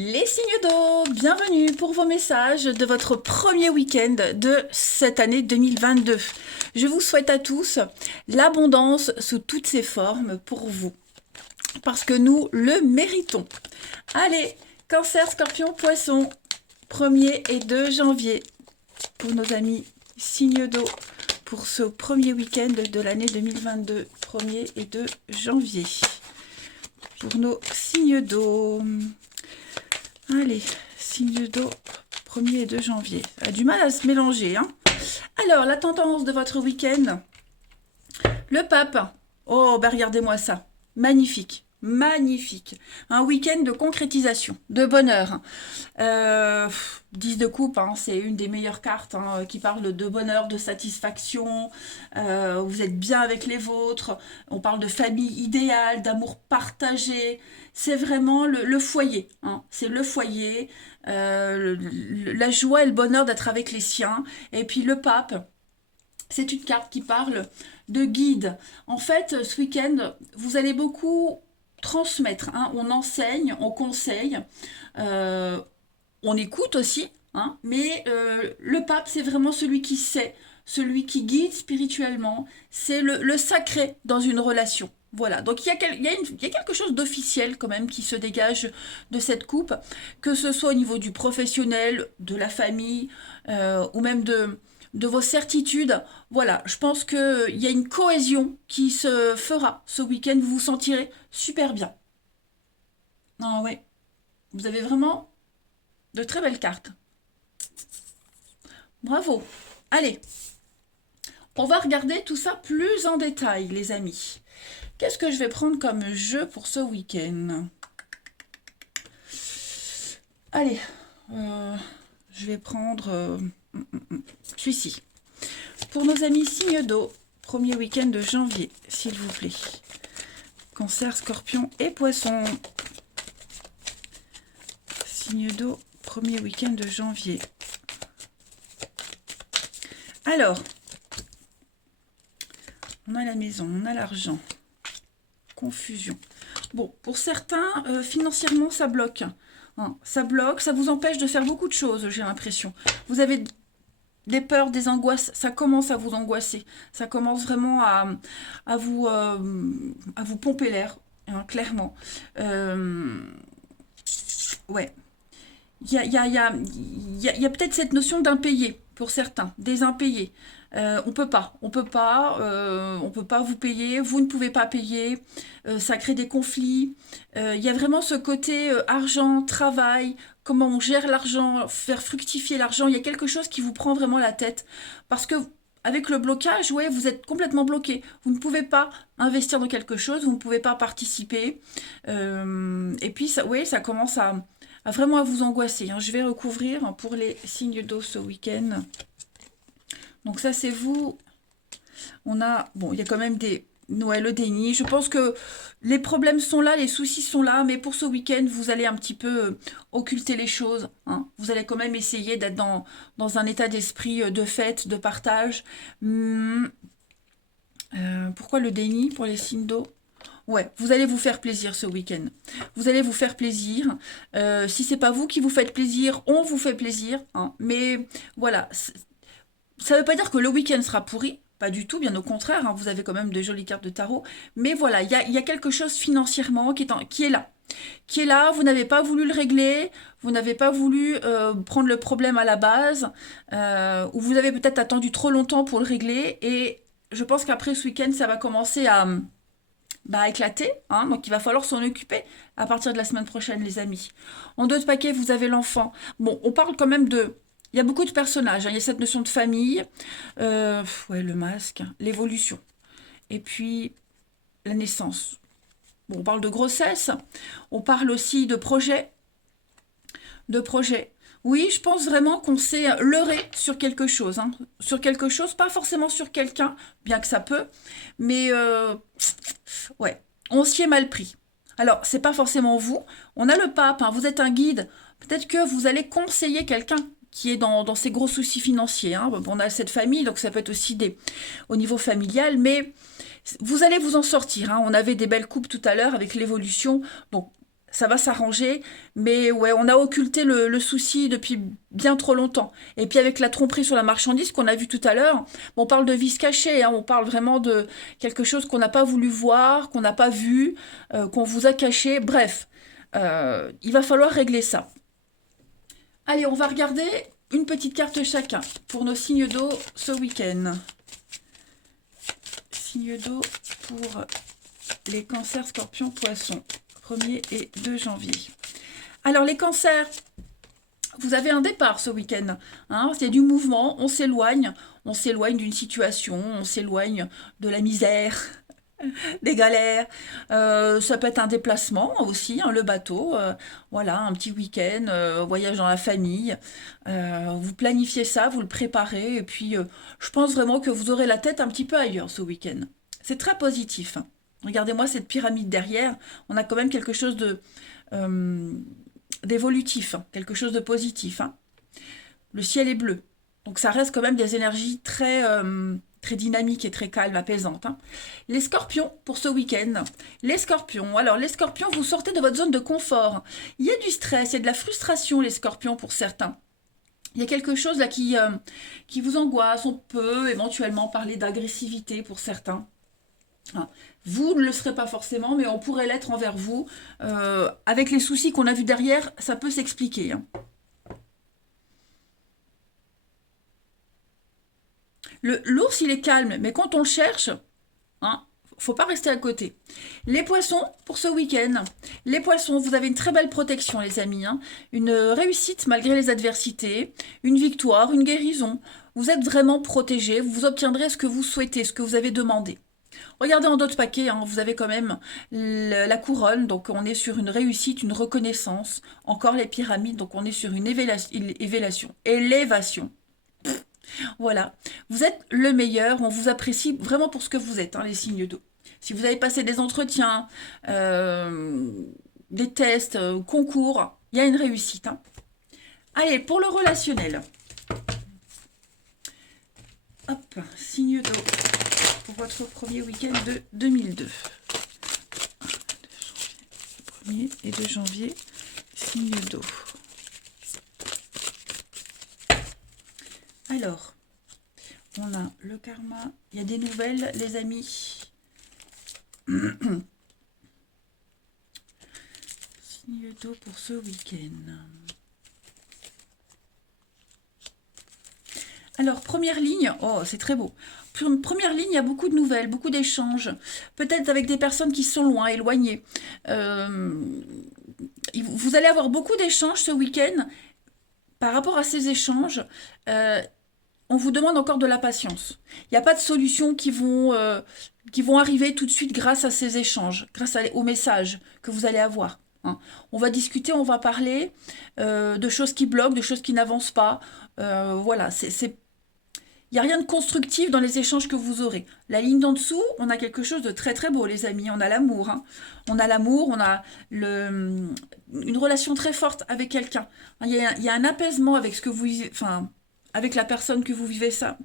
Les signes d'eau, bienvenue pour vos messages de votre premier week-end de cette année 2022. Je vous souhaite à tous l'abondance sous toutes ses formes pour vous, parce que nous le méritons. Allez, Cancer, Scorpion, Poisson, 1er et 2 janvier, pour nos amis signes d'eau, pour ce premier week-end de l'année 2022, 1er et 2 janvier, pour nos signes d'eau. Allez, signe d'eau, 1er et 2 janvier. Ça a du mal à se mélanger, hein. Alors, la tendance de votre week-end. Le pape. Oh, bah regardez-moi ça. Magnifique. Magnifique. Un week-end de concrétisation, de bonheur. 10 de coupe, hein, c'est une des meilleures cartes hein, qui parle de bonheur, de satisfaction. Vous êtes bien avec les vôtres. On parle de famille idéale, d'amour partagé. C'est vraiment le foyer. Hein. C'est le foyer, la joie et le bonheur d'être avec les siens. Et puis le pape. C'est une carte qui parle de guide. En fait, ce week-end, vous allez beaucoup transmettre. Hein. On enseigne, on conseille, on écoute aussi. Hein. Mais le pape, c'est vraiment celui qui sait, celui qui guide spirituellement. C'est le sacré dans une relation. Voilà, donc il y a quelque chose d'officiel quand même qui se dégage de cette coupe, que ce soit au niveau du professionnel, de la famille, ou même de vos certitudes. Voilà, je pense qu'il y a une cohésion qui se fera ce week-end. Vous vous sentirez super bien. Ah ouais, vous avez vraiment de très belles cartes. Bravo. Allez, on va regarder tout ça plus en détail, les amis. Qu'est-ce que je vais prendre comme jeu pour ce week-end? Allez, je vais prendre celui-ci. Pour nos amis signes d'eau, premier week-end de janvier, s'il vous plaît. Cancer, Scorpion et Poisson. Signe d'eau, premier week-end de janvier. Alors, on a la maison, on a l'argent. Confusion. Bon, pour certains, financièrement, ça bloque. Hein, ça bloque, ça vous empêche de faire beaucoup de choses, j'ai l'impression. Vous avez des peurs, des angoisses, ça commence à vous angoisser. Ça commence vraiment à vous pomper l'air, hein, clairement. Ouais. Il y a peut-être cette notion d'impayé pour certains, des impayés. On peut pas, on peut pas vous payer, vous ne pouvez pas payer, ça crée des conflits. Il y a vraiment ce côté argent, travail, comment on gère l'argent, faire fructifier l'argent. Il y a quelque chose qui vous prend vraiment la tête parce que avec le blocage, ouais, vous êtes complètement bloqué. Vous ne pouvez pas investir dans quelque chose, vous ne pouvez pas participer. Et puis ça, ouais, ça commence à vraiment à vous angoisser. Hein. Je vais recouvrir pour les signes d'eau ce week-end. Donc ça, c'est vous. On a, bon, il y a quand même le déni. Je pense que les problèmes sont là, les soucis sont là, mais pour ce week-end, vous allez un petit peu occulter les choses. Hein. Vous allez quand même essayer d'être dans un état d'esprit de fête, de partage. Pourquoi le déni pour les signes d'eau? Ouais, vous allez vous faire plaisir ce week-end. Vous allez vous faire plaisir. Si c'est pas vous qui vous faites plaisir, on vous fait plaisir. Hein. Mais voilà, ça ne veut pas dire que le week-end sera pourri. Pas du tout, bien au contraire. Hein, vous avez quand même de jolies cartes de tarot. Mais voilà, il y a quelque chose financièrement qui est là. Qui est là, vous n'avez pas voulu le régler, vous n'avez pas voulu prendre le problème à la base, ou vous avez peut-être attendu trop longtemps pour le régler. Et je pense qu'après ce week-end, ça va commencer à éclater, hein, donc il va falloir s'en occuper à partir de la semaine prochaine, les amis. En deux de paquet, vous avez l'enfant. Bon, on parle quand même il y a beaucoup de personnages, hein, il y a cette notion de famille, ouais, le masque, l'évolution, et puis la naissance. Bon, on parle de grossesse, on parle aussi de projet, Oui, je pense vraiment qu'on s'est leurré sur quelque chose, hein. Sur quelque chose, pas forcément sur quelqu'un, bien que ça peut, mais ouais, on s'y est mal pris. Alors, c'est pas forcément vous. On a le pape, hein, vous êtes un guide. Peut-être que vous allez conseiller quelqu'un qui est dans ses gros soucis financiers. Hein. Bon, on a cette famille, donc ça peut être aussi au niveau familial, mais vous allez vous en sortir. Hein. On avait des belles coupes tout à l'heure avec l'évolution, donc ça va s'arranger, mais ouais, on a occulté le souci depuis bien trop longtemps. Et puis avec la tromperie sur la marchandise qu'on a vu tout à l'heure, on parle de vice caché, hein, on parle vraiment de quelque chose qu'on n'a pas voulu voir, qu'on n'a pas vu, qu'on vous a caché. Bref, il va falloir régler ça. Allez, on va regarder une petite carte chacun pour nos signes d'eau ce week-end. Signes d'eau pour les cancers, scorpions, poissons, 1er et 2 janvier. Alors les cancers, vous avez un départ ce week-end. Hein, c'est du mouvement, on s'éloigne d'une situation, on s'éloigne de la misère, des galères. Ça peut être un déplacement aussi, hein, le bateau. Voilà, un petit week-end, voyage dans la famille. Vous planifiez ça, vous le préparez. Et puis, je pense vraiment que vous aurez la tête un petit peu ailleurs ce week-end. C'est très positif. Hein. Regardez-moi cette pyramide derrière. On a quand même quelque chose d'évolutif, hein, quelque chose de positif. Hein. Le ciel est bleu. Donc ça reste quand même des énergies très dynamiques et très calmes, apaisantes. Hein. Les scorpions, pour ce week-end. Les scorpions. Alors, les scorpions, vous sortez de votre zone de confort. Il y a du stress, il y a de la frustration, les scorpions, pour certains. Il y a quelque chose là qui vous angoisse. On peut éventuellement parler d'agressivité pour certains. Hein. Vous ne le serez pas forcément, mais on pourrait l'être envers vous. Avec les soucis qu'on a vus derrière, ça peut s'expliquer. Hein. L'ours, il est calme, mais quand on le cherche, hein, faut pas rester à côté. Les poissons, pour ce week-end. Les poissons, vous avez une très belle protection, les amis. Hein. Une réussite malgré les adversités, une victoire, une guérison. Vous êtes vraiment protégés, vous obtiendrez ce que vous souhaitez, ce que vous avez demandé. Regardez en d'autres paquets, hein, vous avez quand même la couronne, donc on est sur une réussite, une reconnaissance. Encore les pyramides, donc on est sur une élévation. Voilà, vous êtes le meilleur, on vous apprécie vraiment pour ce que vous êtes, hein, les signes d'eau. Si vous avez passé des entretiens, des tests, concours, il y a une réussite. Hein. Allez, pour le relationnel. Hop, signe d'eau pour votre premier week-end de 2002. 1er et 2 janvier, signe d'eau. Alors, on a le karma. Il y a des nouvelles, les amis. Signe d'eau pour ce week-end. Alors, première ligne. Oh, c'est très beau. Première ligne, il y a beaucoup de nouvelles, beaucoup d'échanges. Peut-être avec des personnes qui sont loin, éloignées. Vous allez avoir beaucoup d'échanges ce week-end. Par rapport à ces échanges, on vous demande encore de la patience. Il n'y a pas de solutions qui vont arriver tout de suite grâce à ces échanges, grâce aux messages que vous allez avoir. Hein. On va discuter, on va parler de choses qui bloquent, de choses qui n'avancent pas. Voilà, il n'y a rien de constructif dans les échanges que vous aurez. La ligne d'en dessous, on a quelque chose de très très beau, les amis. On a l'amour. Hein. On a l'amour, on a une relation très forte avec quelqu'un. Il y a un apaisement avec ce que vous vivez, enfin, avec la personne que vous vivez ça,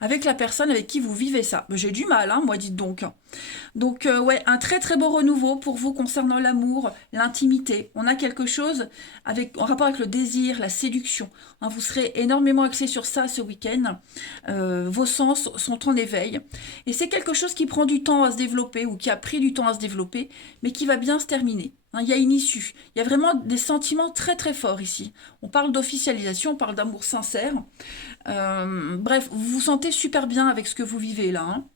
avec la personne avec qui vous vivez ça. J'ai du mal, hein, moi, dites donc. Donc, ouais, un très très beau renouveau pour vous concernant l'amour, l'intimité. On a quelque chose en rapport avec le désir, la séduction. Hein, vous serez énormément axé sur ça ce week-end. Vos sens sont en éveil. Et c'est quelque chose qui prend du temps à se développer ou qui a pris du temps à se développer, mais qui va bien se terminer. Hein, il y a une issue. Il y a vraiment des sentiments très très forts ici. On parle d'officialisation, on parle d'amour sincère. Bref, vous vous sentez super bien avec ce que vous vivez là. Hein.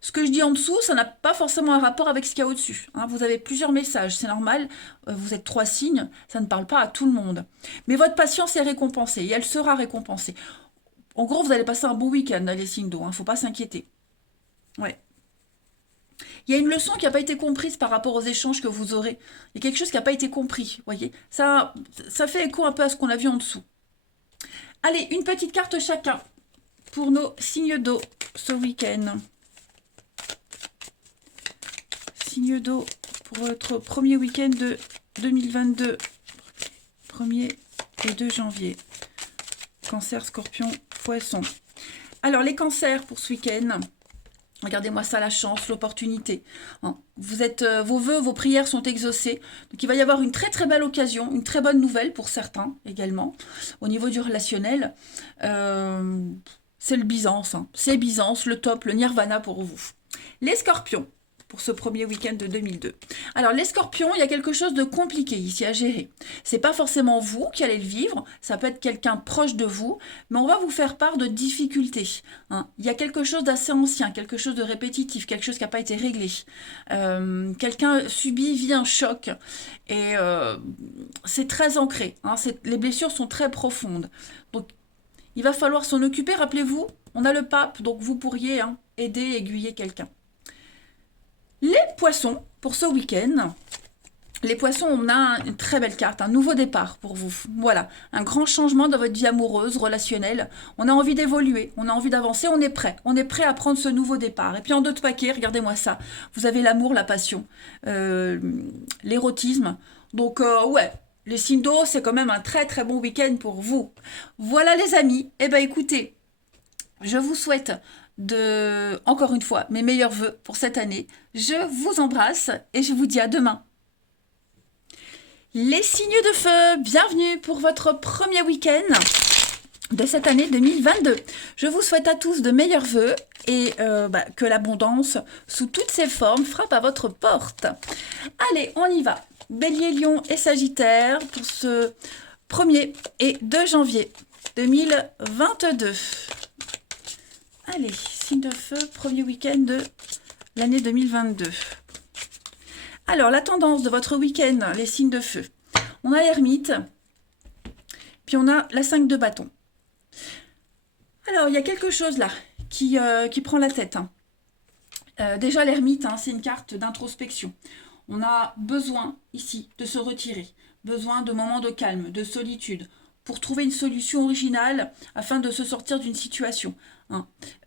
Ce que je dis en dessous, ça n'a pas forcément un rapport avec ce qu'il y a au-dessus. Hein. Vous avez plusieurs messages, c'est normal. Vous êtes 3 signes, ça ne parle pas à tout le monde. Mais votre patience est récompensée et elle sera récompensée. En gros, vous allez passer un bon week-end, les signes d'eau. Il ne faut pas s'inquiéter. Ouais. Il y a une leçon qui n'a pas été comprise par rapport aux échanges que vous aurez. Il y a quelque chose qui n'a pas été compris, voyez. Ça fait écho un peu à ce qu'on a vu en dessous. Allez, une petite carte chacun pour nos signes d'eau ce week-end. Signe d'eau pour votre premier week-end de 2022. 1er et 2 janvier. Cancer, scorpion, poisson. Alors, les cancers pour ce week-end. Regardez-moi ça, la chance, l'opportunité. Hein. Vous êtes, vos vœux, vos prières sont exaucées. Donc il va y avoir une très très belle occasion, une très bonne nouvelle pour certains également. Au niveau du relationnel, c'est le Byzance. Hein. C'est Byzance, le top, le nirvana pour vous. Les scorpions, pour ce premier week-end de 2002. Alors les scorpions, il y a quelque chose de compliqué ici à gérer. C'est pas forcément vous qui allez le vivre, ça peut être quelqu'un proche de vous, mais on va vous faire part de difficultés. Hein. Il y a quelque chose d'assez ancien, quelque chose de répétitif, quelque chose qui n'a pas été réglé. Quelqu'un vit un choc et c'est très ancré. Hein. Les blessures sont très profondes. Donc il va falloir s'en occuper. Rappelez-vous, on a le pape, donc vous pourriez aider, aiguiller quelqu'un. Les poissons, pour ce week-end, les poissons, on a une très belle carte, un nouveau départ pour vous. Voilà, un grand changement dans votre vie amoureuse, relationnelle. On a envie d'évoluer, on a envie d'avancer, on est prêt. On est prêt à prendre ce nouveau départ. Et puis en d'autres paquets, regardez-moi ça. Vous avez l'amour, la passion, l'érotisme. Donc ouais, les signes d'eau, c'est quand même un très très bon week-end pour vous. Voilà les amis, eh bien écoutez, je vous souhaite encore une fois, mes meilleurs vœux pour cette année. Je vous embrasse et je vous dis à demain. Les signes de feu, bienvenue pour votre premier week-end de cette année 2022. Je vous souhaite à tous de meilleurs vœux et que l'abondance, sous toutes ses formes, frappe à votre porte. Allez, on y va. Bélier, Lion et Sagittaire pour ce 1er et 2 janvier 2022. Allez, signe de feu, premier week-end de l'année 2022. Alors, la tendance de votre week-end, les signes de feu. On a l'ermite, puis on a la 5 de bâton. Alors, il y a quelque chose là qui prend la tête. Déjà, l'ermite, c'est une carte d'introspection. On a besoin ici de se retirer, besoin de moments de calme, de solitude, pour trouver une solution originale afin de se sortir d'une situation.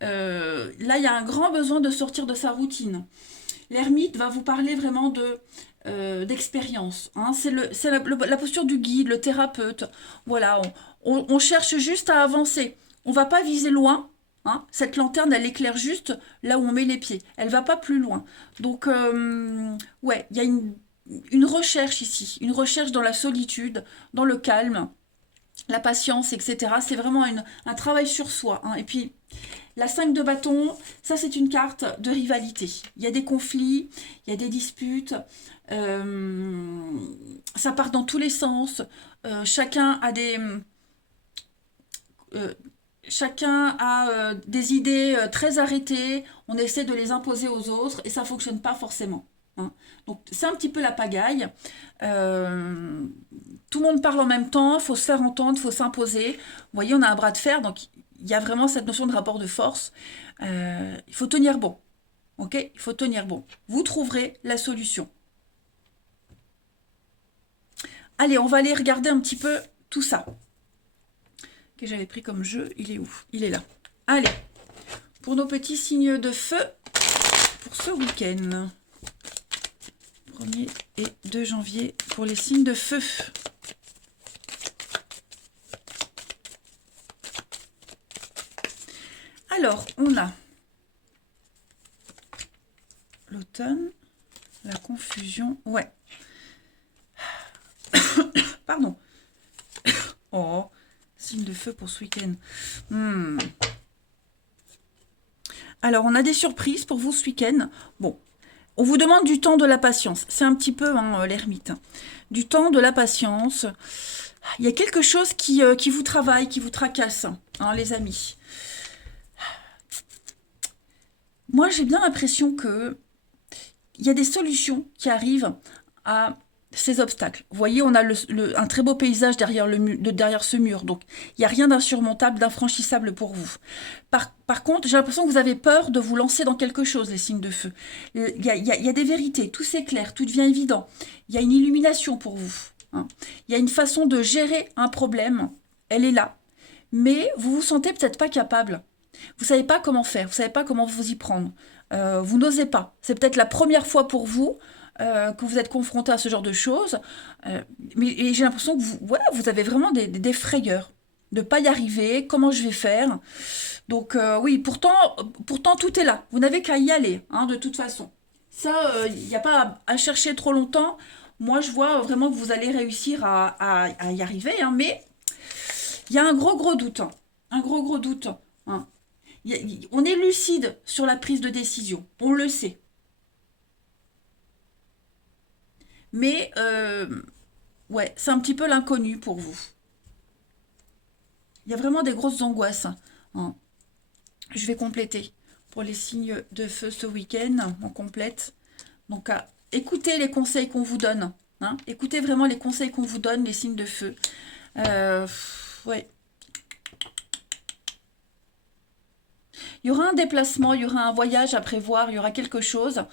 Là, il y a un grand besoin de sortir de sa routine. L'ermite va vous parler vraiment d'expérience. C'est la posture du guide, le thérapeute. Voilà, on cherche juste à avancer. On ne va pas viser loin. Cette lanterne, elle éclaire juste là où on met les pieds. Elle ne va pas plus loin. Donc, ouais, il y a une recherche ici. Une recherche dans la solitude, dans le calme, la patience, etc. C'est vraiment un travail sur soi. Et puis, la 5 de bâton, ça c'est une carte de rivalité. Il y a des conflits, il y a des disputes, ça part dans tous les sens. Chacun a des idées très arrêtées, on essaie de les imposer aux autres et ça ne fonctionne pas forcément. Donc c'est un petit peu la pagaille. Tout le monde parle en même temps, il faut se faire entendre, il faut s'imposer. Vous voyez, on a un bras de fer, donc il y a vraiment cette notion de rapport de force. Il faut tenir bon. Ok, il faut tenir bon. Vous trouverez la solution. Allez, on va aller regarder un petit peu tout ça. Que j'avais pris comme jeu, il est où? Il est là. Allez, pour nos petits signes de feu, pour ce week-end. 1er et 2 janvier pour les signes de feu. Alors, on a l'automne, la confusion, ouais. Pardon. Oh, signe de feu pour ce week-end. Alors, on a des surprises pour vous ce week-end. Bon, on vous demande du temps, de la patience. C'est un petit peu l'ermite. Du temps, de la patience. Il y a quelque chose qui vous travaille, qui vous tracasse, les amis. Moi, j'ai bien l'impression qu'il y a des solutions qui arrivent à ces obstacles. Vous voyez, on a un très beau paysage derrière ce mur. Donc, il n'y a rien d'insurmontable, d'infranchissable pour vous. Par contre, j'ai l'impression que vous avez peur de vous lancer dans quelque chose, les signes de feu. Il y a des vérités, tout s'éclaire, tout devient évident. Il y a une illumination pour vous. Il y a une façon de gérer un problème. Elle est là. Mais vous vous sentez peut-être pas capable. Vous ne savez pas comment faire, vous ne savez pas comment vous y prendre. Vous n'osez pas. C'est peut-être la première fois pour vous que vous êtes confronté à ce genre de choses. Mais j'ai l'impression que vous avez vraiment des frayeurs. de pas y arriver, comment je vais faire. Donc oui, pourtant tout est là. Vous n'avez qu'à y aller, hein, de toute façon. Ça, il n'y a pas à chercher trop longtemps. Moi, je vois vraiment que vous allez réussir à y arriver, hein, mais il y a un gros doute, hein. Un gros doute, hein. On est lucide sur la prise de décision, on le sait. Mais ouais, c'est un petit peu l'inconnu pour vous. Il y a vraiment des grosses angoisses, hein. Je vais compléter pour les signes de feu ce week-end. On complète. Donc, écoutez les conseils qu'on vous donne, hein. Écoutez vraiment les conseils qu'on vous donne, les signes de feu. Ouais. Il y aura un déplacement, il y aura un voyage à prévoir, il y aura quelque chose.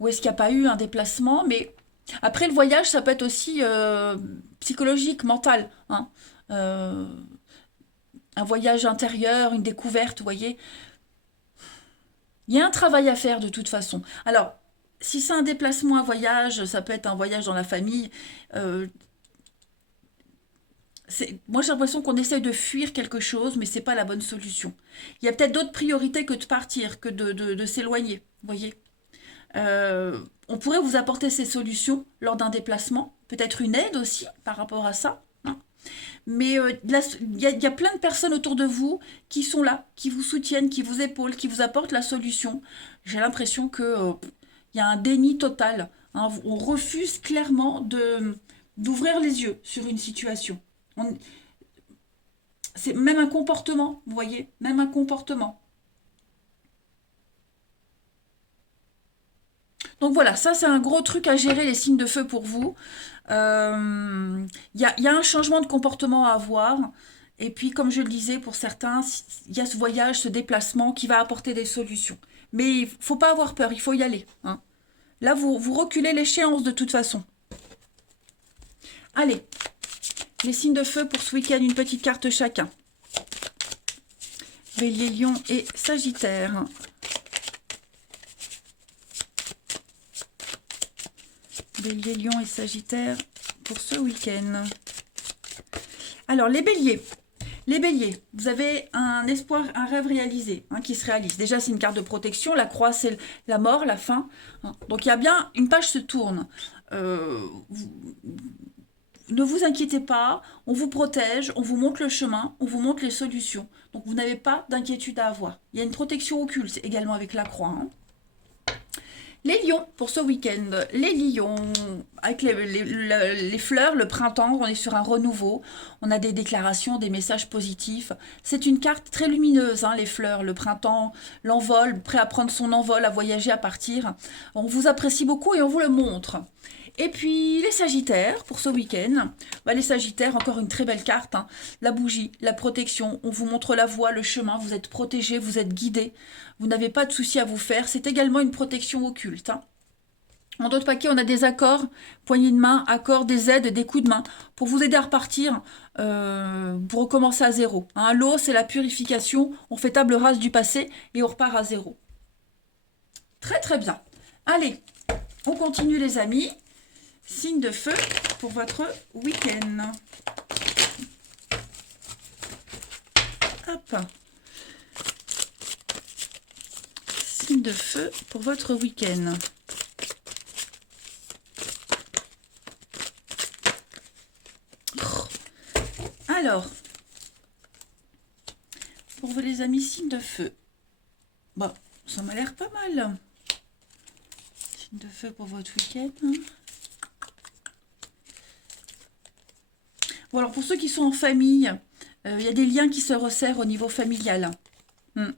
Ou est-ce qu'il n'y a pas eu un déplacement? Mais après, le voyage, ça peut être aussi psychologique, mental, hein. Euh, un voyage intérieur, une découverte, vous voyez. Il y a un travail à faire de toute façon. Alors, si c'est un déplacement, un voyage, ça peut être un voyage dans la famille. euh, moi, j'ai l'impression qu'on essaye de fuir quelque chose, mais c'est pas la bonne solution. Il y a peut-être d'autres priorités que de partir, que de s'éloigner, vous voyez. On pourrait vous apporter ces solutions lors d'un déplacement, peut-être une aide aussi par rapport à ça, hein. Mais il y a plein de personnes autour de vous qui sont là, qui vous soutiennent, qui vous épaulent, qui vous apportent la solution. J'ai l'impression que il y a un déni total, hein. On refuse clairement d'ouvrir les yeux sur une situation. On- c'est même un comportement, vous voyez, même un comportement. Donc voilà, ça c'est un gros truc à gérer les signes de feu pour vous. Il y a un changement de comportement à avoir. Et puis, comme je le disais, pour certains, il y a ce voyage, ce déplacement qui va apporter des solutions. Mais il faut pas avoir peur, il faut y aller, hein. Là, vous reculez l'échéance de toute façon. Allez, les signes de feu pour ce week-end, une petite carte chacun. Bélier, Lion et Sagittaire. Bélier, Lion et Sagittaire pour ce week-end. Alors, les béliers. Les béliers, vous avez un espoir, un rêve réalisé, hein, qui se réalise. Déjà, c'est une carte de protection. La croix, c'est la mort, la fin, hein. Donc, il y a bien, une page se tourne. Ne vous inquiétez pas, on vous protège, on vous montre le chemin, on vous montre les solutions. Donc, vous n'avez pas d'inquiétude à avoir. Il y a une protection occulte également avec la croix, hein. Les lions pour ce week-end. Les lions, avec les fleurs, le printemps, on est sur un renouveau. On a des déclarations, des messages positifs. C'est une carte très lumineuse, hein, les fleurs, le printemps, l'envol, prêt à prendre son envol, à voyager, à partir. On vous apprécie beaucoup et on vous le montre. Et puis les Sagittaires pour ce week-end. Bah, les Sagittaires, encore une très belle carte, hein. La bougie, la protection, on vous montre la voie, le chemin, vous êtes protégé, vous êtes guidé, vous n'avez pas de soucis à vous faire. C'est également une protection occulte, hein. En d'autres paquets, on a des accords, poignées de main, accords, des aides, des coups de main pour vous aider à repartir, pour recommencer à zéro, hein. L'eau, c'est la purification, on fait table rase du passé et on repart à zéro. Très très bien. Allez, on continue les amis. Signe de feu pour votre week-end. Hop. Signe de feu pour votre week-end. Alors, pour vous les amis, signe de feu. Bon, ça m'a l'air pas mal. Signe de feu pour votre week-end. Bon, alors pour ceux qui sont en famille, il y a des liens qui se resserrent au niveau familial. Il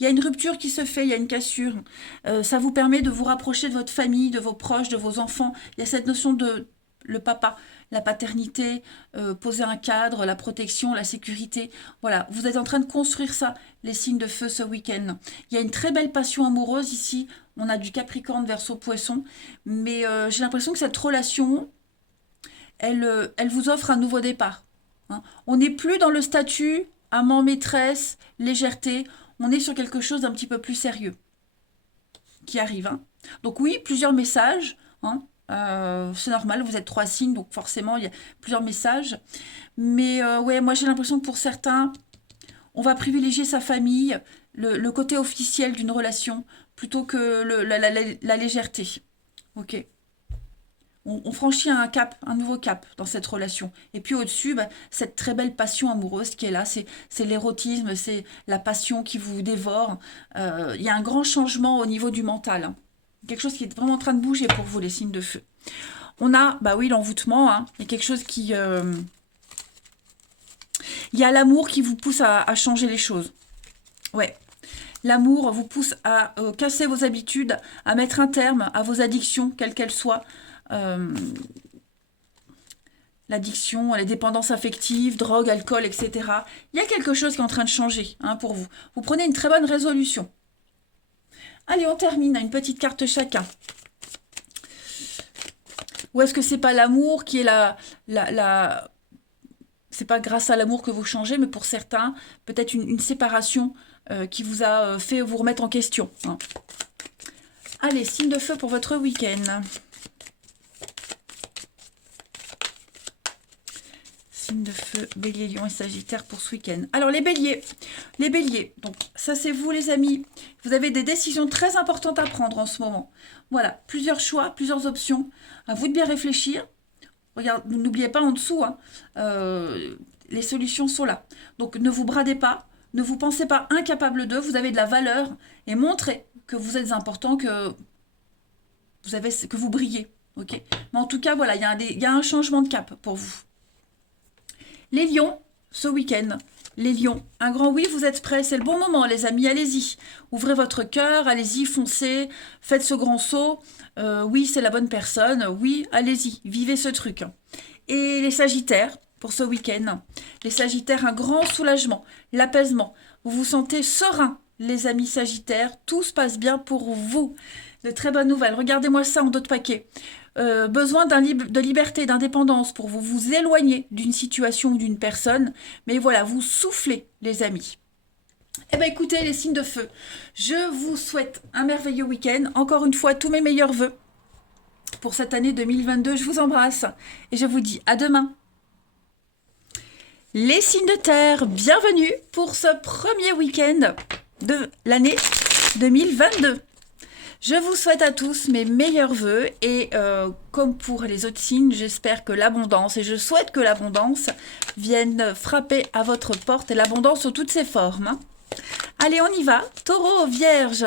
y a une rupture qui se fait, il y a une cassure. Ça vous permet de vous rapprocher de votre famille, de vos proches, de vos enfants. Il y a cette notion de le papa, la paternité, poser un cadre, la protection, la sécurité. Voilà, vous êtes en train de construire ça, les signes de feu ce week-end. Il y a une très belle passion amoureuse ici. On a du Capricorne, Verseau, Poisson. Mais j'ai l'impression que cette relation, elle vous offre un nouveau départ, hein. On n'est plus dans le statut amant-maîtresse, légèreté. On est sur quelque chose d'un petit peu plus sérieux qui arrive, hein. Donc oui, plusieurs messages, hein. C'est normal, vous êtes 3 signes, donc forcément, il y a plusieurs messages. Mais ouais, moi j'ai l'impression que pour certains, on va privilégier sa famille, le côté officiel d'une relation, plutôt que la légèreté. Ok. On franchit un cap, un nouveau cap dans cette relation. Et puis au-dessus, bah, cette très belle passion amoureuse qui est là, c'est l'érotisme, c'est la passion qui vous dévore. Il y a un grand changement au niveau du mental, hein. Quelque chose qui est vraiment en train de bouger pour vous, les signes de feu. On a, bah oui, l'envoûtement, hein. Il y a quelque chose qui... il y a l'amour qui vous pousse à changer les choses. Ouais. L'amour vous pousse à casser vos habitudes, à mettre un terme à vos addictions, quelles qu'elles soient. Euh, L'addiction, les dépendances affectives, drogue, alcool, etc. Il y a quelque chose qui est en train de changer, hein, pour vous. Vous prenez une très bonne résolution. Allez, on termine à une petite carte chacun. Ou est-ce que c'est pas l'amour qui est c'est pas grâce à l'amour que vous changez, mais pour certains, peut-être une séparation qui vous a fait vous remettre en question, hein. Allez, signe de feu pour votre week-end. Signe de feu, Bélier, Lion et Sagittaire pour ce week-end. Alors les béliers, donc ça c'est vous les amis. Vous avez des décisions très importantes à prendre en ce moment. Voilà, plusieurs choix, plusieurs options. À vous de bien réfléchir. Regarde, n'oubliez pas en dessous, hein, les solutions sont là. Donc ne vous bradez pas, ne vous pensez pas incapable d'eux, vous avez de la valeur et montrez que vous êtes important, que vous brillez. Ok. Mais en tout cas, voilà, il y a un changement de cap pour vous. Les lions, ce week-end, les lions, un grand oui, vous êtes prêts, c'est le bon moment les amis, allez-y. Ouvrez votre cœur, allez-y, foncez, faites ce grand saut. Oui, c'est la bonne personne, oui, allez-y, vivez ce truc. Et les sagittaires, pour ce week-end, les sagittaires, un grand soulagement, l'apaisement. Vous vous sentez serein, les amis sagittaires, tout se passe bien pour vous. De très bonnes nouvelles, regardez-moi ça en d'autres paquets. Besoin de liberté, d'indépendance pour vous éloigner d'une situation ou d'une personne. Mais voilà, vous soufflez, les amis. Eh bien, écoutez, les signes de feu, je vous souhaite un merveilleux week-end. Encore une fois, tous mes meilleurs vœux pour cette année 2022. Je vous embrasse et je vous dis à demain. Les signes de terre, bienvenue pour ce premier week-end de l'année 2022. Je vous souhaite à tous mes meilleurs vœux et comme pour les autres signes, j'espère que l'abondance, et je souhaite que l'abondance vienne frapper à votre porte, et l'abondance sous toutes ses formes, hein. Allez, on y va. Taureau, Vierge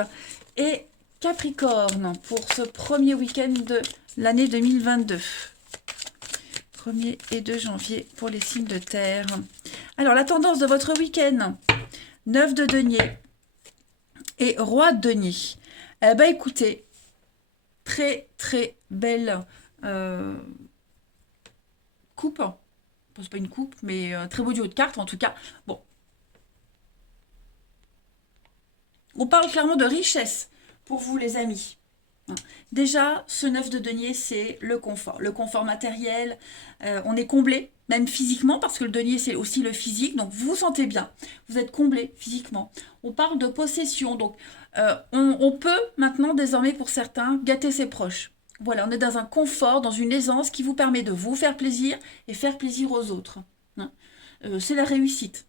et Capricorne pour ce premier week-end de l'année 2022. 1er et 2 janvier pour les signes de terre. Alors, la tendance de votre week-end, 9 de denier et roi de denier. Eh bien, écoutez, très, très belle coupe. Bon, c'est pas une coupe, mais très beau duo de cartes, en tout cas. Bon. On parle clairement de richesse pour vous, les amis. Déjà, ce 9 de denier, c'est le confort matériel. On est comblé, même physiquement, parce que le denier, c'est aussi le physique. Donc, vous vous sentez bien. Vous êtes comblé physiquement. On parle de possession. Donc, on peut maintenant, désormais, pour certains, gâter ses proches. Voilà, on est dans un confort, dans une aisance qui vous permet de vous faire plaisir et faire plaisir aux autres, hein. C'est la réussite.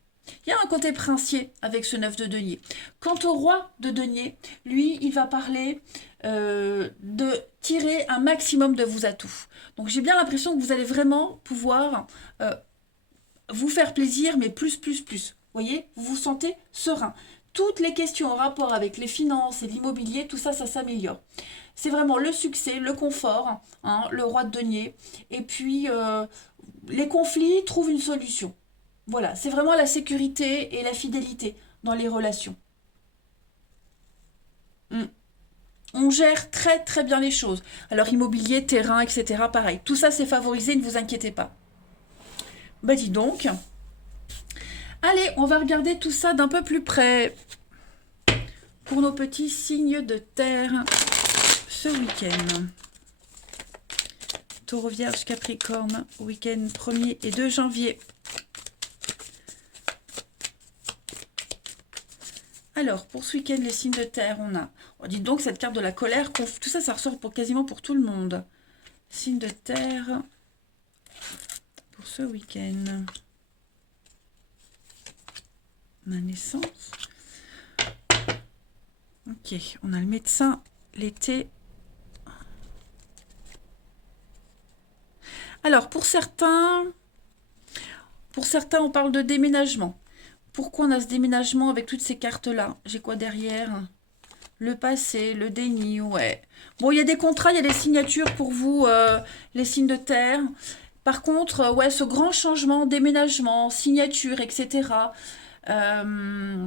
Il y a un côté princier avec ce 9 de denier. Quant au roi de denier, lui, il va parler de tirer un maximum de vos atouts. Donc j'ai bien l'impression que vous allez vraiment pouvoir vous faire plaisir, mais plus. Vous voyez, vous vous sentez serein. Toutes les questions en rapport avec les finances et l'immobilier, tout ça, ça s'améliore. C'est vraiment le succès, le confort, hein, le roi de denier. Et puis, les conflits trouvent une solution. Voilà, c'est vraiment la sécurité et la fidélité dans les relations. On gère très très bien les choses. Alors immobilier, terrain, etc. pareil. Tout ça c'est favorisé, ne vous inquiétez pas. Bah dis donc. Allez, on va regarder tout ça d'un peu plus près. Pour nos petits signes de terre ce week-end. Taureau, Vierge, Capricorne, week-end 1er et 2 janvier. Alors, pour ce week-end, les signes de terre, on a... Oh, dites donc, cette carte de la colère, tout ça, ça ressort quasiment pour tout le monde. Signe de terre pour ce week-end. Ma naissance. Ok, on a le médecin, l'été. Alors, pour certains, on parle de déménagement. Pourquoi on a ce déménagement avec toutes ces cartes-là? J'ai quoi derrière? Le passé, le déni, ouais. Bon, il y a des contrats, il y a des signatures pour vous, les signes de terre. Par contre, ouais, ce grand changement, déménagement, signature, etc. euh,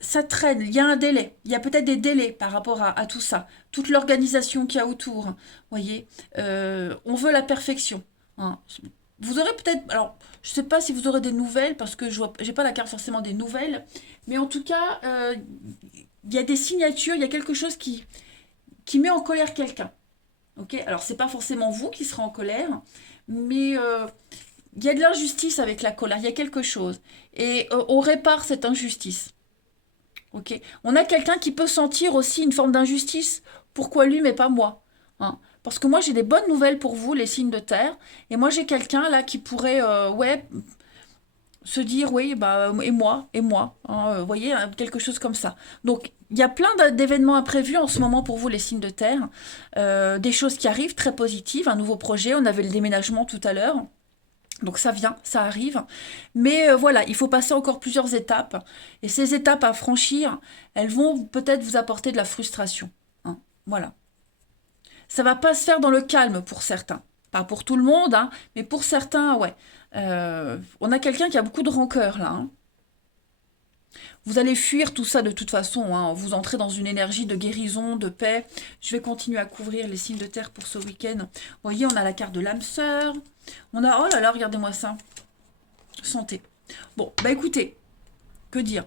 Ça traîne, il y a un délai, il y a peut-être des délais par rapport à tout ça, toute l'organisation qu'il y a autour, hein. Voyez, on veut la perfection, hein. Vous aurez peut-être, alors je ne sais pas si vous aurez des nouvelles parce que je vois, j'ai pas la carte forcément des nouvelles, mais en tout cas, il y a des signatures, il y a quelque chose qui met en colère quelqu'un. Ok, alors c'est pas forcément vous qui serez en colère, mais il y a de l'injustice avec la colère, il y a quelque chose, et on répare cette injustice. Ok. On a quelqu'un qui peut sentir aussi une forme d'injustice. Pourquoi lui, mais pas moi? Hein. Parce que moi, j'ai des bonnes nouvelles pour vous, les signes de terre. Et moi, j'ai quelqu'un là qui pourrait, ouais, se dire, oui, bah, et moi. Hein, vous voyez, hein, quelque chose comme ça. Donc, il y a plein d'événements imprévus en ce moment pour vous, les signes de terre. Des choses qui arrivent très positives, un nouveau projet. On avait le déménagement tout à l'heure. Donc ça vient, ça arrive. Mais voilà, il faut passer encore plusieurs étapes. Et ces étapes à franchir, elles vont peut-être vous apporter de la frustration. Hein. Voilà. Ça va pas se faire dans le calme pour certains. Pas pour tout le monde, hein, mais pour certains, ouais. On a quelqu'un qui a beaucoup de rancœur là. Hein. Vous allez fuir tout ça de toute façon. Hein. Vous entrez dans une énergie de guérison, de paix. Je vais continuer à couvrir les signes de terre pour ce week-end. Vous voyez, on a la carte de l'âme sœur. On a, oh là là, regardez-moi ça. Santé. Bon, bah écoutez, que dire?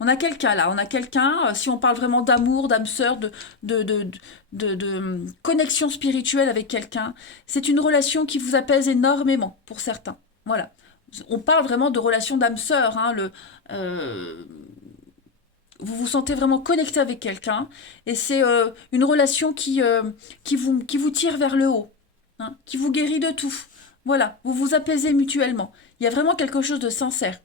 On a quelqu'un là, on a quelqu'un, si on parle vraiment d'amour, d'âme sœur, de, de, de connexion spirituelle avec quelqu'un, c'est une relation qui vous apaise énormément pour certains. Voilà. On parle vraiment de relation d'âme sœur. Hein, vous vous sentez vraiment connecté avec quelqu'un et c'est une relation qui vous tire vers le haut, hein, qui vous guérit de tout. Voilà, vous vous apaisez mutuellement. Il y a vraiment quelque chose de sincère.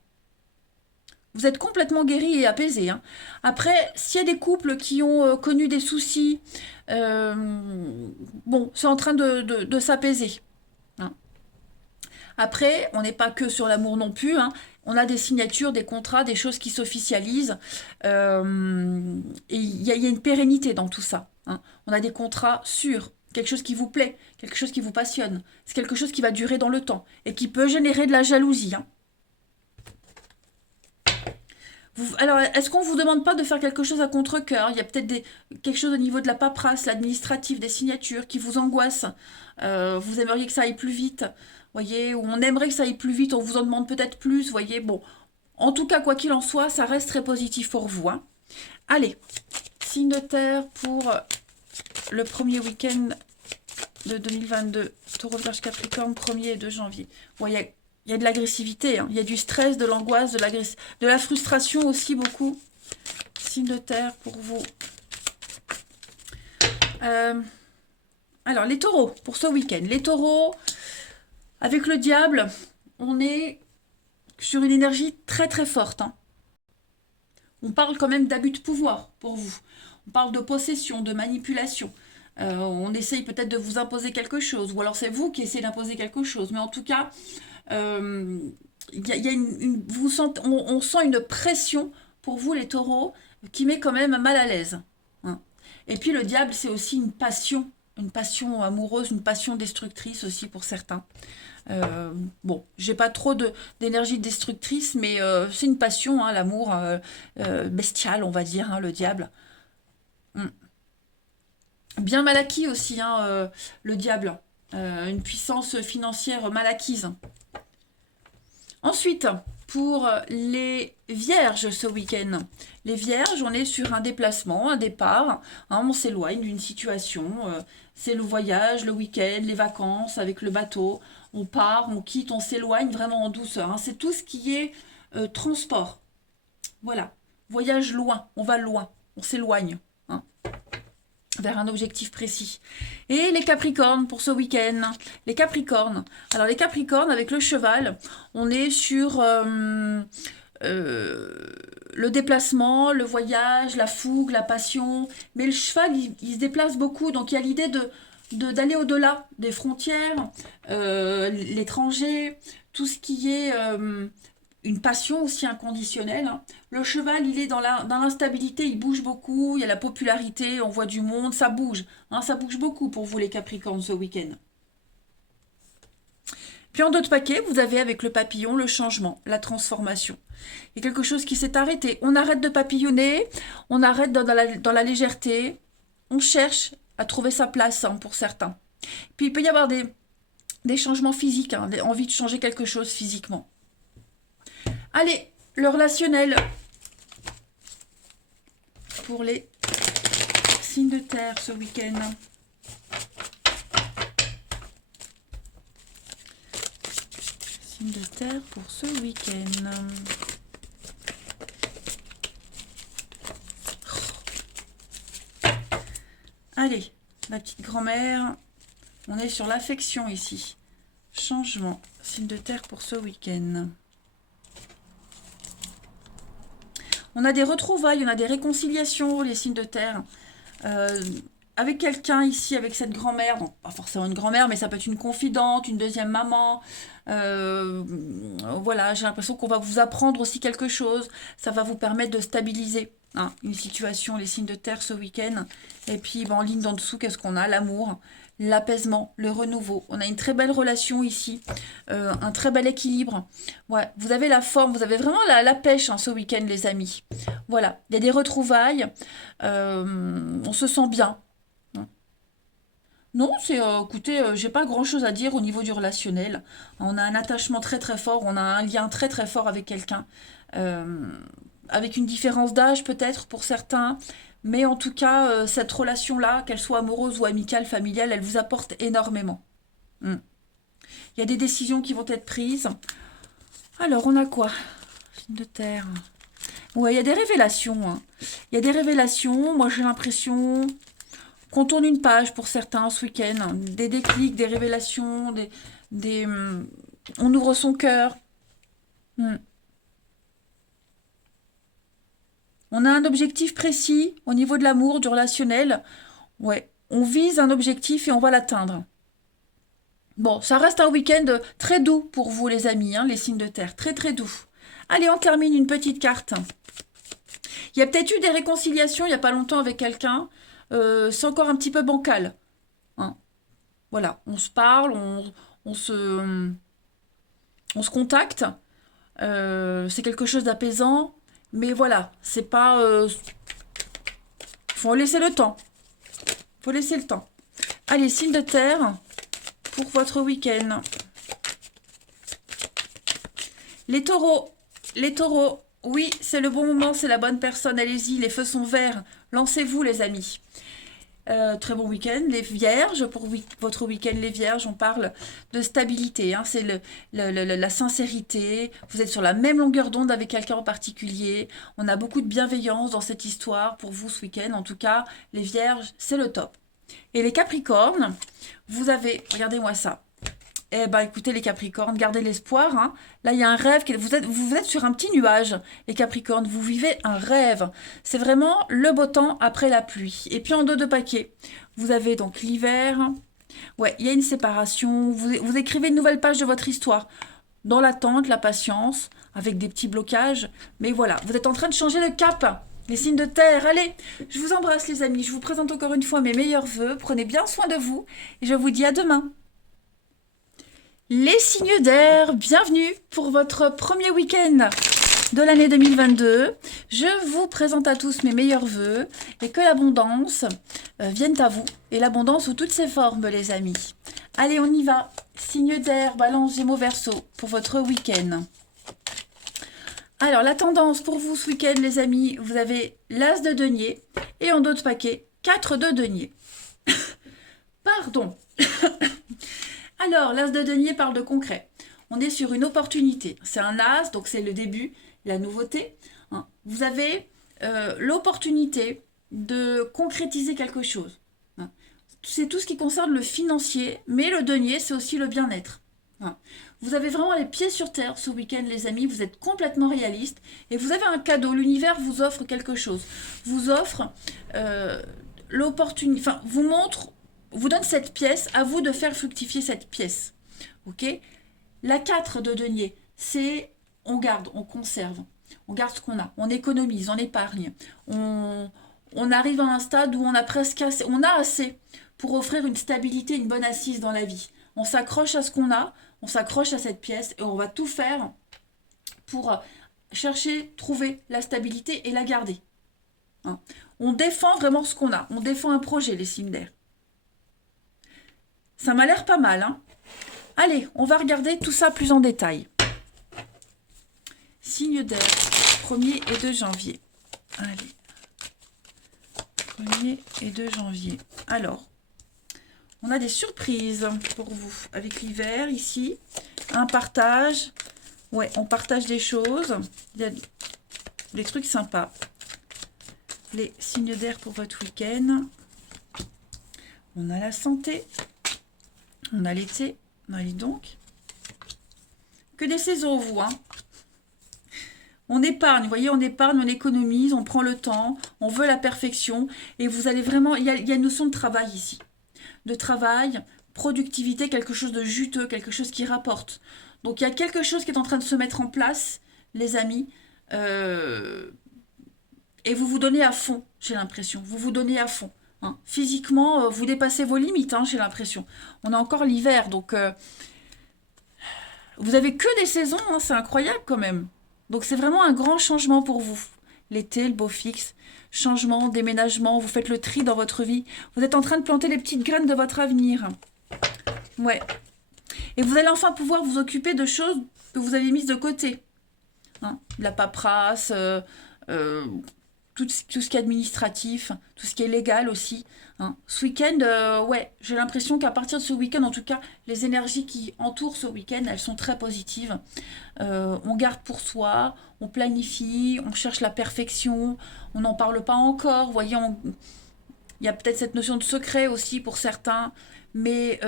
Vous êtes complètement guéri et apaisé. Hein. Après, s'il y a des couples qui ont connu des soucis, euh, bon, c'est en train de s'apaiser. Hein. Après, on n'est pas que sur l'amour non plus. Hein. On a des signatures, des contrats, des choses qui s'officialisent. Et il y a une pérennité dans tout ça. Hein. On a des contrats sûrs, quelque chose qui vous plaît, quelque chose qui vous passionne. C'est quelque chose qui va durer dans le temps et qui peut générer de la jalousie. Hein. Alors, est-ce qu'on ne vous demande pas de faire quelque chose à contre-cœur? Il y a peut-être quelque chose au niveau de la paperasse, l'administratif, des signatures qui vous angoissent. Vous aimeriez que ça aille plus vite, voyez, ou on aimerait que ça aille plus vite, on vous en demande peut-être plus, voyez. Bon, en tout cas, quoi qu'il en soit, ça reste très positif pour vous. Hein. Allez, signe de terre pour le premier week-end de 2022. Taureau, Vierge, Capricorne, 1er et 2 janvier. Voyez. Il y a de l'agressivité, hein. Il y a du stress, de l'angoisse, de la frustration aussi beaucoup. Signe de terre pour vous. Alors, les taureaux, pour ce week-end. Les taureaux, avec le diable, on est sur une énergie très très forte. Hein. On parle quand même d'abus de pouvoir pour vous. On parle de possession, de manipulation. On essaye peut-être de vous imposer quelque chose. Ou alors c'est vous qui essayez d'imposer quelque chose. Mais en tout cas... y a on sent une pression pour vous les taureaux qui met quand même mal à l'aise. Hein. Et puis le diable c'est aussi une passion amoureuse, une passion destructrice aussi pour certains. Bon, j'ai pas trop d'énergie destructrice, mais c'est une passion, hein, l'amour bestial, on va dire, hein, le diable. Mm. Bien mal acquis aussi, hein, le diable. Une puissance financière mal acquise. Ensuite, pour les vierges ce week-end, les vierges, on est sur un déplacement, un départ, hein, on s'éloigne d'une situation, c'est le voyage, le week-end, les vacances avec le bateau, on part, on quitte, on s'éloigne vraiment en douceur, hein, c'est tout ce qui est transport, voilà, voyage loin, on va loin, on s'éloigne. Hein. vers un objectif précis. Et les Capricornes pour ce week-end. Les Capricornes. Alors les Capricornes avec le cheval, on est sur le déplacement, le voyage, la fougue, la passion. Mais le cheval, il se déplace beaucoup. Donc il y a l'idée d'aller au-delà des frontières, l'étranger, tout ce qui est une passion aussi inconditionnelle. Hein. Le cheval, il est dans l'instabilité, il bouge beaucoup, il y a la popularité, on voit du monde, ça bouge. Hein, ça bouge beaucoup pour vous les Capricornes ce week-end. Puis en d'autres paquets, vous avez avec le papillon le changement, la transformation. Il y a quelque chose qui s'est arrêté. On arrête de papillonner, on arrête dans la légèreté, on cherche à trouver sa place hein, pour certains. Puis il peut y avoir des changements physiques, hein, envie de changer quelque chose physiquement. Allez, le relationnel pour les signes de terre ce week-end. Signes de terre pour ce week-end. Allez, la petite grand-mère. On est sur l'affection ici. Changement, signe de terre pour ce week-end. On a des retrouvailles, on a des réconciliations, les signes de terre. Avec quelqu'un ici, avec cette grand-mère, bon, pas forcément une grand-mère, mais ça peut être une confidente, une deuxième maman. Voilà, j'ai l'impression qu'on va vous apprendre aussi quelque chose. Ça va vous permettre de stabiliser hein, une situation, les signes de terre ce week-end. Et puis, en ligne d'en dessous, qu'est-ce qu'on a? L'amour, l'apaisement, le renouveau. On a une très belle relation ici, un très bel équilibre. Ouais, vous avez la forme, vous avez vraiment la pêche hein, ce week-end, les amis. Voilà, il y a des retrouvailles, on se sent bien. Non, c'est, écoutez, j'ai pas grand-chose à dire au niveau du relationnel. On a un attachement très très fort, on a un lien très très fort avec quelqu'un. Euh, Avec une différence d'âge peut-être pour certains, mais en tout cas, cette relation-là, qu'elle soit amoureuse ou amicale, familiale, elle vous apporte énormément. Hmm. Il y a des décisions qui vont être prises. Alors, on a quoi? Signe de terre. Ouais, il y a des révélations. Hein. Il y a des révélations. Moi, j'ai l'impression qu'on tourne une page pour certains ce week-end. Des déclics, des révélations, on ouvre son cœur. Hmm. On a un objectif précis au niveau de l'amour, du relationnel. Ouais, on vise un objectif et on va l'atteindre. Bon, ça reste un week-end très doux pour vous les amis, hein, les signes de terre. Très très doux. Allez, on termine une petite carte. Il y a peut-être eu des réconciliations il n'y a pas longtemps avec quelqu'un. C'est encore un petit peu bancal. Hein. Voilà, on se parle, on se contacte. C'est quelque chose d'apaisant. Mais voilà, c'est pas... faut laisser le temps. Faut laisser le temps. Allez, signe de terre pour votre week-end. Les taureaux. Les taureaux. Oui, c'est le bon moment, c'est la bonne personne. Allez-y, les feux sont verts. Lancez-vous, les amis. Très bon week-end. Les vierges, pour votre week-end, les vierges, on parle de stabilité. Hein, c'est la sincérité. Vous êtes sur la même longueur d'onde avec quelqu'un en particulier. On a beaucoup de bienveillance dans cette histoire pour vous ce week-end. En tout cas, les vierges, c'est le top. Et les capricornes, vous avez, regardez-moi ça. Eh ben, écoutez, les Capricornes, gardez l'espoir. Hein. Là, il y a un rêve. Vous êtes sur un petit nuage, les Capricornes. Vous vivez un rêve. C'est vraiment le beau temps après la pluie. Et puis, en dos de paquet, vous avez donc l'hiver. Ouais, il y a une séparation. Vous écrivez une nouvelle page de votre histoire. Dans l'attente, la patience, avec des petits blocages. Mais voilà, vous êtes en train de changer de cap. Les signes de terre, allez, je vous embrasse les amis. Je vous présente encore une fois mes meilleurs vœux. Prenez bien soin de vous. Et je vous dis à demain. Les signes d'air, bienvenue pour votre premier week-end de l'année 2022. Je vous présente à tous mes meilleurs vœux et que l'abondance vienne à vous. Et l'abondance sous toutes ses formes, les amis. Allez, on y va. Signe d'air, balance, gémeaux, verseau pour votre week-end. Alors, la tendance pour vous ce week-end, les amis, vous avez l'as de denier et en d'autres paquets, 4 de denier. Pardon. Alors, l'as de denier parle de concret. On est sur une opportunité. C'est un as, donc c'est le début, la nouveauté. Hein. Vous avez l'opportunité de concrétiser quelque chose. c'est tout ce qui concerne le financier, mais le denier, c'est aussi le bien-être. Hein. Vous avez vraiment les pieds sur terre ce week-end, les amis. Vous êtes complètement réaliste et vous avez un cadeau. L'univers vous offre quelque chose. Vous offre l'opportunité, enfin, vous donne cette pièce, à vous de faire fructifier cette pièce. Ok? La 4 de denier, c'est on garde, on conserve. On garde ce qu'on a, on économise, on épargne. On arrive à un stade où on a presque assez, on a assez pour offrir une stabilité, une bonne assise dans la vie. On s'accroche à ce qu'on a, on s'accroche à cette pièce et on va tout faire pour chercher, trouver la stabilité et la garder. Hein. On défend vraiment ce qu'on a. On défend un projet, les signes d'air. Ça m'a l'air pas mal. Hein. Allez, on va regarder tout ça plus en détail. Signe d'air, 1er et 2 janvier. Allez. 1er et 2 janvier. Alors, on a des surprises pour vous avec l'hiver ici. Un partage. Ouais, on partage des choses. Il y a des trucs sympas. Les signes d'air pour votre week-end. On a la santé. On a l'été. Allez donc. Que des saisons, vous, hein. On épargne, vous voyez, on épargne, on économise, on prend le temps, on veut la perfection. Et vous allez vraiment... Il y a une notion de travail ici. De travail, productivité, quelque chose de juteux, quelque chose qui rapporte. Donc il y a quelque chose qui est en train de se mettre en place, les amis. Et vous vous donnez à fond, j'ai l'impression. Vous vous donnez à fond. Hein. Physiquement, vous dépassez vos limites, hein, j'ai l'impression. On a encore l'hiver, donc... vous avez que des saisons, hein, c'est incroyable quand même. Donc c'est vraiment un grand changement pour vous. L'été, le beau fixe, changement, déménagement, vous faites le tri dans votre vie. Vous êtes en train de planter les petites graines de votre avenir. Ouais. Et vous allez enfin pouvoir vous occuper de choses que vous avez mises de côté. Hein, la paperasse, tout ce qui est administratif, tout ce qui est légal aussi. Hein. Ce week-end, ouais, j'ai l'impression qu'à partir de ce week-end, en tout cas, les énergies qui entourent ce week-end, elles sont très positives. On garde pour soi, on planifie, on cherche la perfection, on n'en parle pas encore. Vous voyez, il y a peut-être cette notion de secret aussi pour certains, mais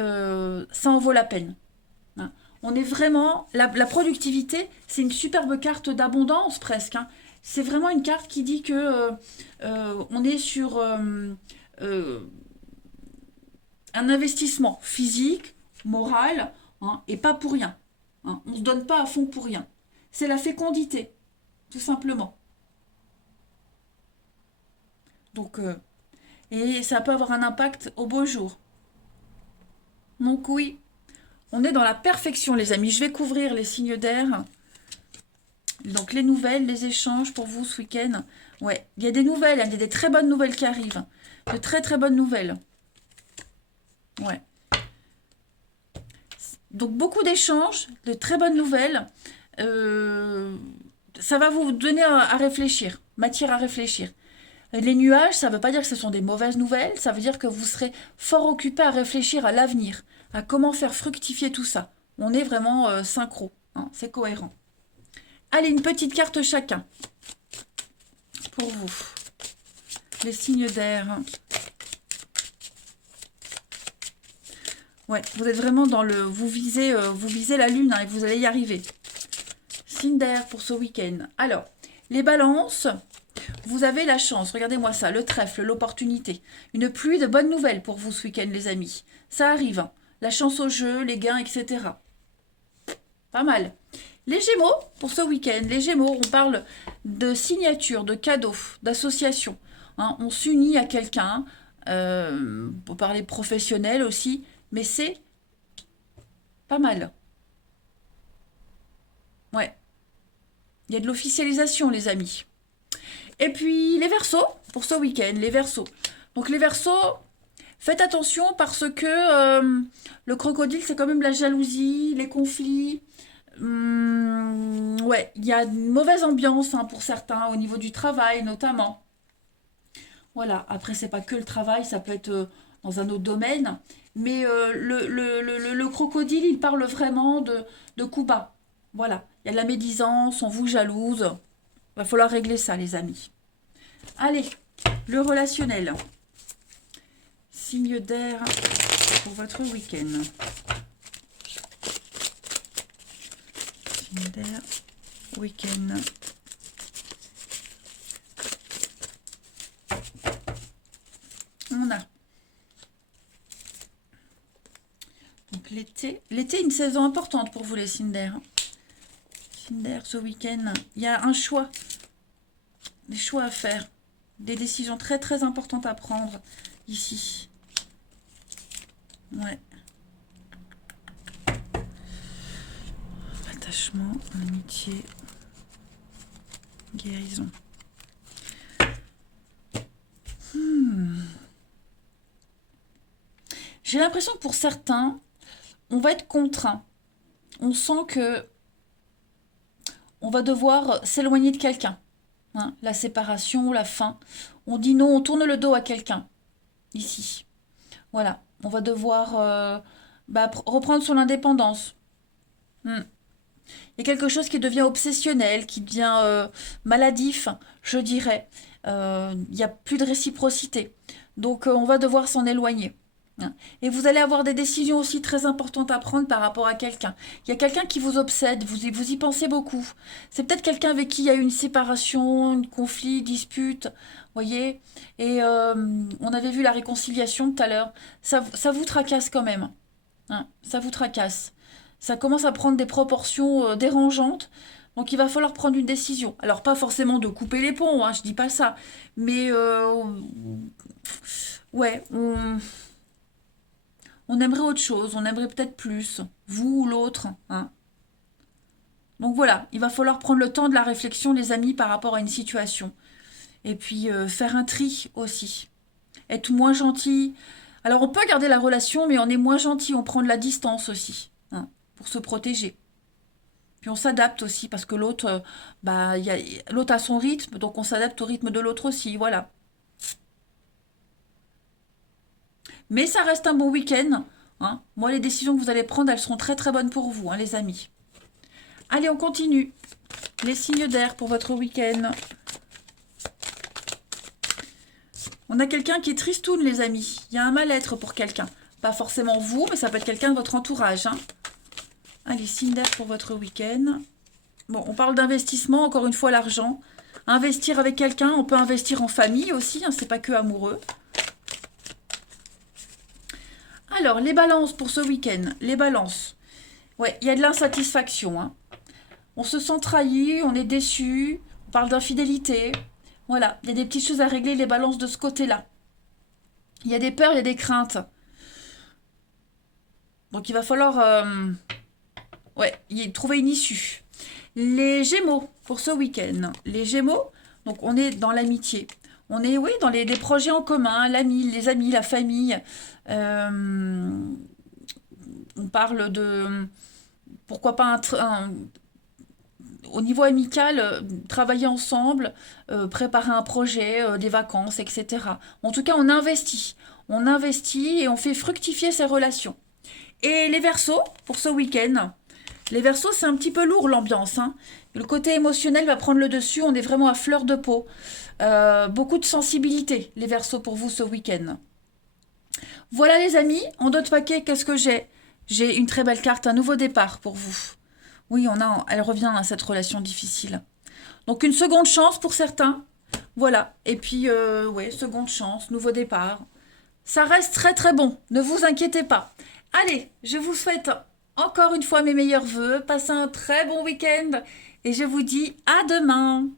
ça en vaut la peine. Hein. On est vraiment... La productivité, c'est une superbe carte d'abondance presque. Hein. C'est vraiment une carte qui dit que on est sur un investissement physique, moral, hein, et pas pour rien. Hein. On ne se donne pas à fond pour rien. C'est la fécondité, tout simplement. Donc, et ça peut avoir un impact au beau jour. Donc oui, on est dans la perfection, les amis. Je vais couvrir les signes d'air. Donc les nouvelles, les échanges pour vous ce week-end. Ouais, il y a des nouvelles, il y a des très bonnes nouvelles qui arrivent. De très très bonnes nouvelles. Ouais. Donc beaucoup d'échanges, de très bonnes nouvelles. Ça va vous donner à réfléchir, matière à réfléchir. Les nuages, ça ne veut pas dire que ce sont des mauvaises nouvelles, ça veut dire que vous serez fort occupé à réfléchir à l'avenir, à comment faire fructifier tout ça. On est vraiment synchro, hein, c'est cohérent. Allez, une petite carte chacun pour vous. Les signes d'air. Ouais, vous êtes vraiment dans le... Vous visez la lune, hein, et vous allez y arriver. Signe d'air pour ce week-end. Alors, les balances, vous avez la chance. Regardez-moi ça, le trèfle, l'opportunité. Une pluie de bonnes nouvelles pour vous ce week-end, les amis. Ça arrive. Hein. La chance au jeu, les gains, etc. Pas mal. Les Gémeaux, pour ce week-end, les Gémeaux, on parle de signature, de cadeaux, d'association. Hein, on s'unit à quelqu'un, pour parler professionnel aussi, mais c'est pas mal. Ouais. Il y a de l'officialisation, les amis. Et puis, les Verseaux, pour ce week-end, les Verseaux. Donc, les Verseaux, faites attention parce que le crocodile, c'est quand même la jalousie, les conflits. Ouais, il y a une mauvaise ambiance, hein, pour certains, au niveau du travail notamment. Voilà, après, c'est pas que le travail, ça peut être dans un autre domaine. Mais le crocodile, il parle vraiment de coups bas. Voilà, il y a de la médisance, on vous jalouse. Il va falloir régler ça, les amis. Allez, le relationnel. signe d'air pour votre week-end. Signe d'air, week-end. On a donc l'été. L'été est une saison importante pour vous les signes d'air. Signes d'air ce week-end. Il y a un choix. Des choix à faire. Des décisions très très importantes à prendre ici. Ouais. Attachement, amitié, guérison. J'ai l'impression que pour certains, on va être contraint. On sent que on va devoir s'éloigner de quelqu'un. Hein, la séparation, la fin. On dit non, on tourne le dos à quelqu'un. Ici. Voilà. On va devoir reprendre son indépendance. Il y a quelque chose qui devient obsessionnel, qui devient maladif, je dirais. Il n'y a plus de réciprocité. Donc, on va devoir s'en éloigner. Et vous allez avoir des décisions aussi très importantes à prendre par rapport à quelqu'un. Il y a quelqu'un qui vous obsède, vous y pensez beaucoup. C'est peut-être quelqu'un avec qui il y a eu une séparation, un conflit, dispute, voyez. Et on avait vu la réconciliation tout à l'heure. Ça vous tracasse quand même. Hein, ça vous tracasse. Ça commence à prendre des proportions dérangeantes. Donc il va falloir prendre une décision. Alors pas forcément de couper les ponts, hein, je dis pas ça. Mais ouais, on aimerait autre chose, on aimerait peut-être plus, vous ou l'autre. Hein. Donc voilà, il va falloir prendre le temps de la réflexion, les amis, par rapport à une situation. Et puis faire un tri aussi. Être moins gentil. Alors on peut garder la relation, mais on est moins gentil, on prend de la distance aussi, hein, pour se protéger. Puis on s'adapte aussi, parce que l'autre, l'autre a son rythme, donc on s'adapte au rythme de l'autre aussi, voilà. Mais ça reste un bon week-end. Hein. Moi, les décisions que vous allez prendre, elles seront très très bonnes pour vous, hein, les amis. Allez, on continue. Les signes d'air pour votre week-end. On a quelqu'un qui est tristoun, les amis. Il y a un mal-être pour quelqu'un. Pas forcément vous, mais ça peut être quelqu'un de votre entourage. Hein. Allez, signes d'air pour votre week-end. Bon, on parle d'investissement, encore une fois, l'argent. Investir avec quelqu'un, on peut investir en famille aussi, hein, c'est pas que amoureux. Alors, les balances pour ce week-end. Les balances. Ouais, il y a de l'insatisfaction. Hein. On se sent trahi, on est déçu. On parle d'infidélité. Voilà, il y a des petites choses à régler, les balances de ce côté-là. Il y a des peurs, il y a des craintes. Donc, il va falloir trouver une issue. Les Gémeaux pour ce week-end. Les Gémeaux, donc on est dans l'amitié. On est, oui, dans des projets en commun, les amis, la famille. On parle de, pourquoi pas, au niveau amical, travailler ensemble, préparer un projet, des vacances, etc. En tout cas, on investit. On investit et on fait fructifier ces relations. Et les Verseaux, pour ce week-end. Les Verseaux, c'est un petit peu lourd l'ambiance. Hein. Le côté émotionnel va prendre le dessus. On est vraiment à fleur de peau. Beaucoup de sensibilité, les Verseaux, pour vous ce week-end. Voilà les amis, en d'autres paquets, qu'est-ce que j'ai? J'ai une très belle carte, un nouveau départ pour vous. Oui, elle revient à cette relation difficile. Donc une seconde chance pour certains. Voilà, et puis, ouais, seconde chance, nouveau départ. Ça reste très très bon, ne vous inquiétez pas. Allez, je vous souhaite encore une fois mes meilleurs vœux. Passez un très bon week-end et je vous dis à demain.